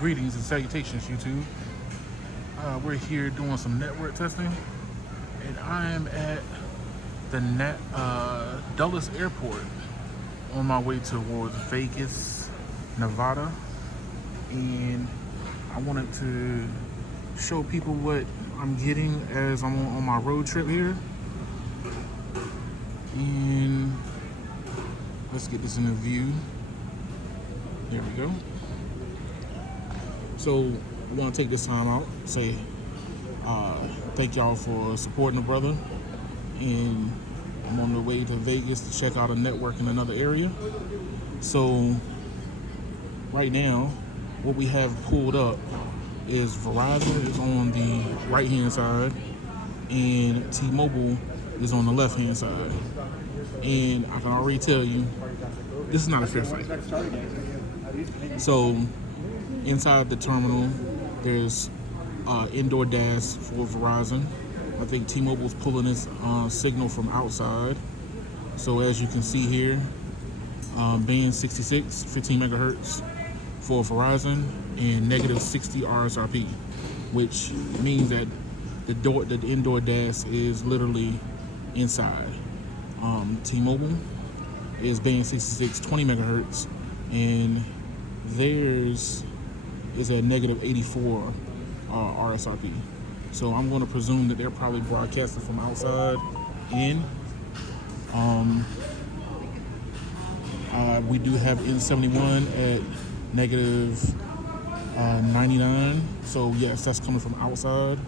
Greetings and salutations, YouTube. We're here doing some network testing, and I am at the Dulles Airport on my way towards Vegas, Nevada, and I wanted to show people what I'm getting as I'm on my road trip here. And let's get this in the view. There we go. So I want to take this time out, say thank y'all for supporting the brother, and I'm on the way to Vegas to check out a network in another area. So right now, what we have pulled up is Verizon is on the right hand side and T-Mobile is on the left hand side. And I can already tell you, this is not a fair fight. So inside the terminal, there's indoor DAS for Verizon. I think T-Mobile's pulling this signal from outside. So as you can see here, band 66, 15 megahertz for Verizon, and negative 60 RSRP, which means that the indoor DAS is literally inside. T-Mobile is band 66, 20 megahertz, and theirs is at negative 84 RSRP. So I'm going to presume that they're probably broadcasting from outside in. We do have N71 at negative 99. So yes, that's coming from outside.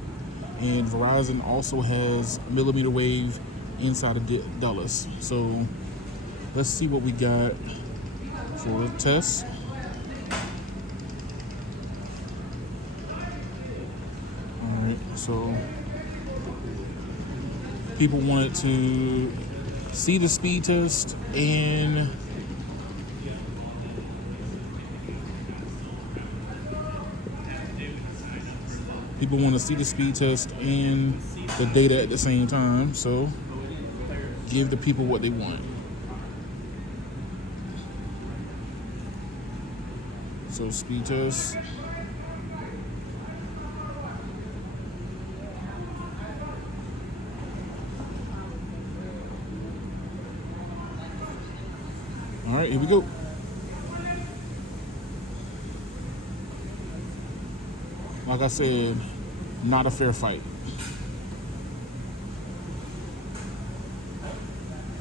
And Verizon also has millimeter wave inside of Dulles. So let's see what we got for a test. Alright, so people wanted to see the speed test and the data at the same time. So give the people what they want. So speed test. All right, here we go. Like I said, not a fair fight.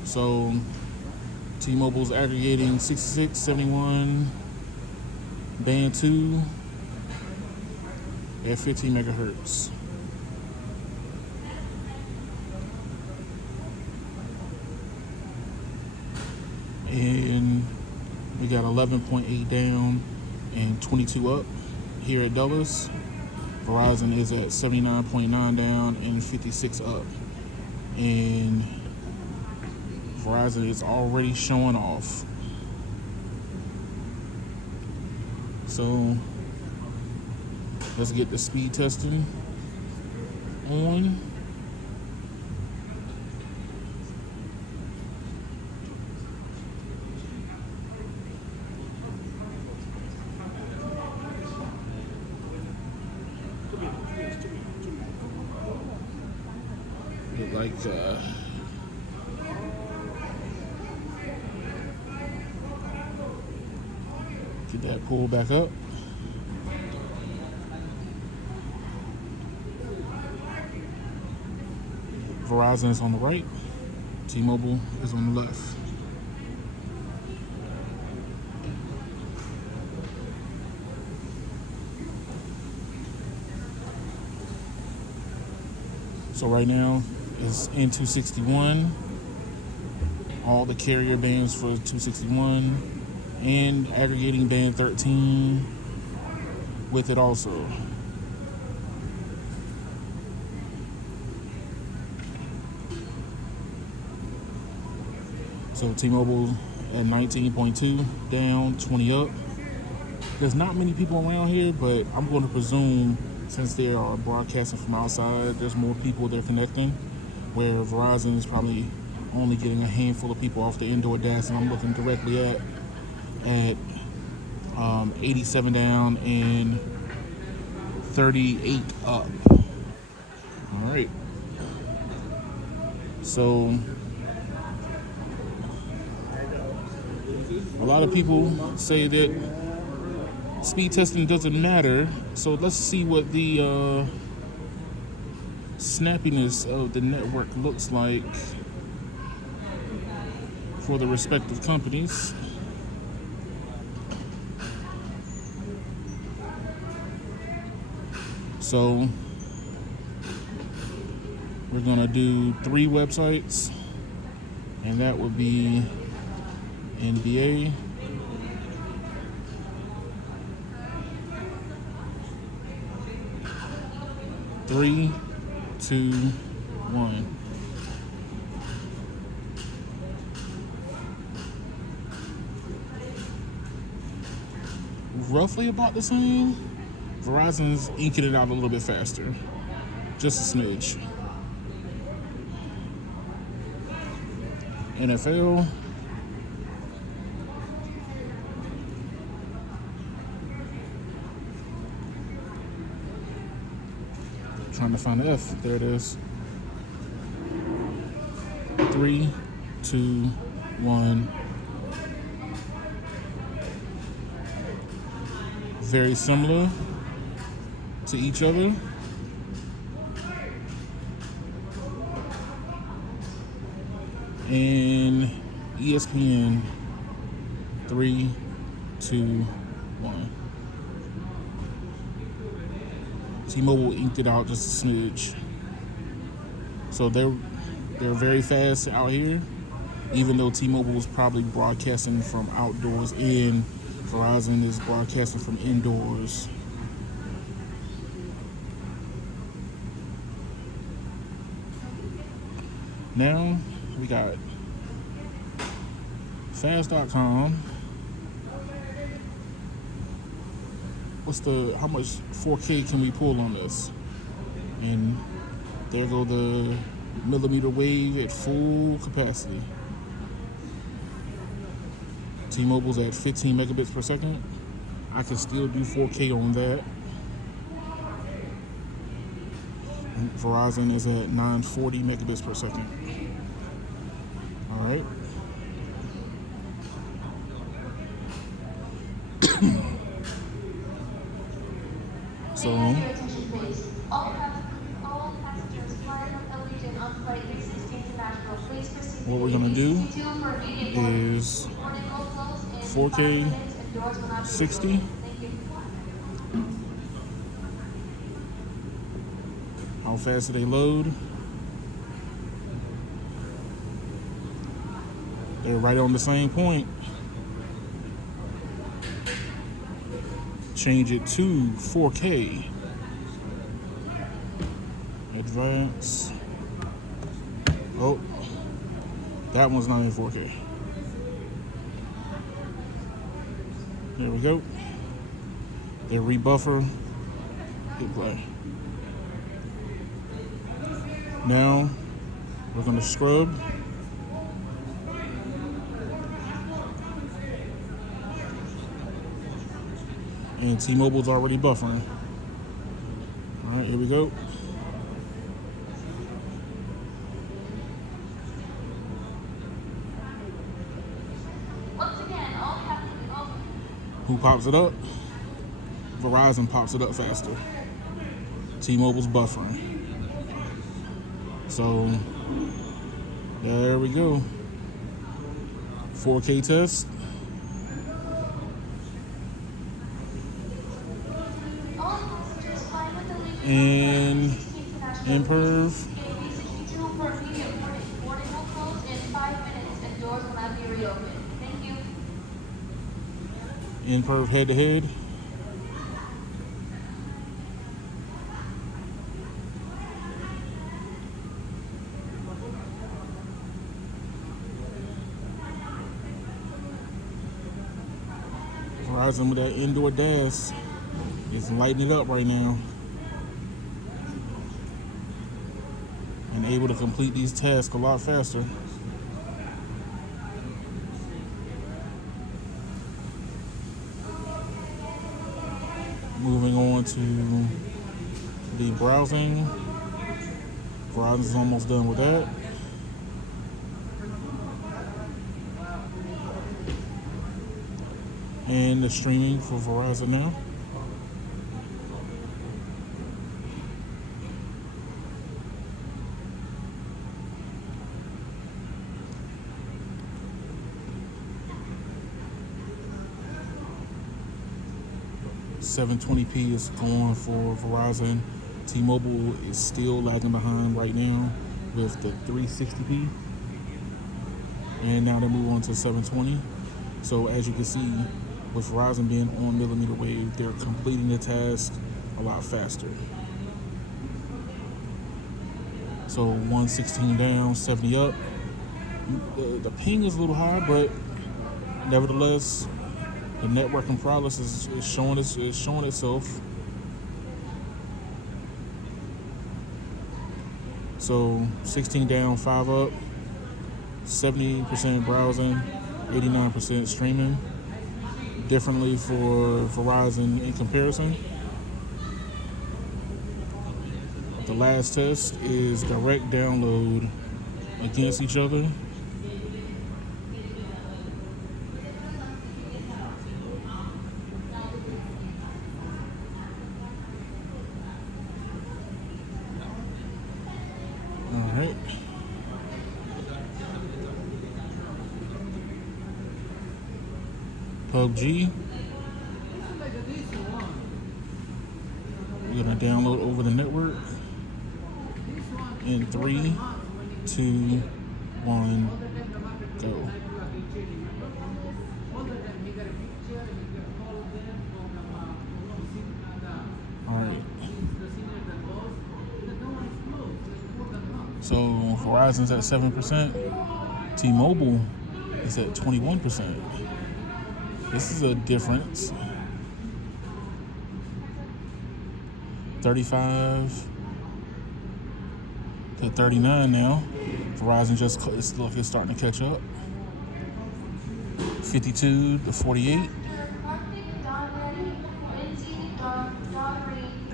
So T-Mobile's aggregating 66, 71, band 2 at 15 megahertz. And we got 11.8 down and 22 up here at Dulles. Verizon is at 79.9 down and 56 up. And Verizon is already showing off. So let's get the speed testing on. Look like get that pull back up. Verizon is on the right, T-Mobile is on the left. So right now it's N261, all the carrier bands for 261, and aggregating band 13 with it also. So T-Mobile at 19.2 down, 20 up. There's not many people around here, but I'm going to presume since they are broadcasting from outside, there's more people they're connecting, where Verizon is probably only getting a handful of people off the indoor DAS, and I'm looking directly at 87 down and 38 up. All right. So a lot of people say that speed testing doesn't matter. So let's see what the snappiness of the network looks like for the respective companies. So we're gonna do 3 websites, and that would be NBA, three, two, one. Roughly about the same. Verizon's inking it out a little bit faster, just a smidge. NFL, trying to find the F. There it is. 3, 2, 1. Very similar to each other. And ESPN, 3, 2, 1. T-Mobile inked it out just a smidge. So they're very fast out here, even though T-Mobile is probably broadcasting from outdoors and Verizon is broadcasting from indoors. Now we got fast.com. How much 4K can we pull on this? And there go the millimeter wave at full capacity. T-Mobile's at 15 megabits per second. I can still do 4K on that. Verizon is at 940 megabits per second. All right. So what we're gonna do is 4K 60. How fast do they load? They're right on the same point. Change it to 4K. Advance. Oh, that one's not in 4K. There we go. They rebuffer. Hit play. Now we're going to scrub. And T-Mobile's already buffering. All right, here we go. Who pops it up? Verizon pops it up faster. T-Mobile's buffering. So there we go. 4K test. And imperv. Imperv head to head. Verizon with that indoor dash is lighting it up right now. And able to complete these tasks a lot faster. Moving on to the browsing. Verizon's almost done with that. And the streaming for Verizon now. .720p is going for Verizon. T-Mobile is still lagging behind right now with the 360p. And now they move on to 720. So as you can see, with Verizon being on millimeter wave, they're completing the task a lot faster. So 116 down, 70 up. The ping is a little high, but nevertheless, the networking progress is showing itself. So 16 down, 5 up, 70% browsing, 89% streaming. Differently for Verizon in comparison. The last test is direct download against each other. All right. PUBG. We're gonna download over the network in 3, 2, 1, go. All right. So Verizon's at 7%. T-Mobile is at 21%. This is a difference. 35 to 39 now. Verizon it's starting to catch up. 52 to 48.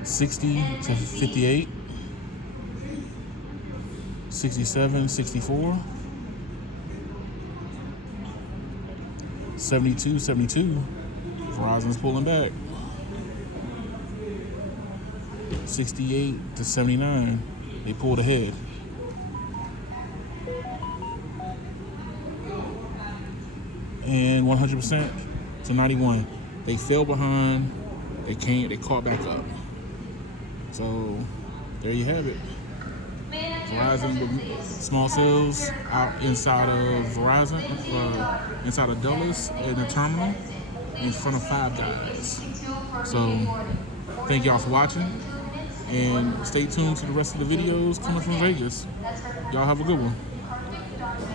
60 to 58. 67, 64. 72, 72. Verizon's pulling back. 68 to 79. They pulled ahead. And 100% to 91. They fell behind. They caught back up. So there you have it. Verizon with small cells out inside of Verizon, inside of Dulles in the terminal, in front of Five Guys. So thank y'all for watching, and stay tuned to the rest of the videos coming from Vegas. Y'all have a good one.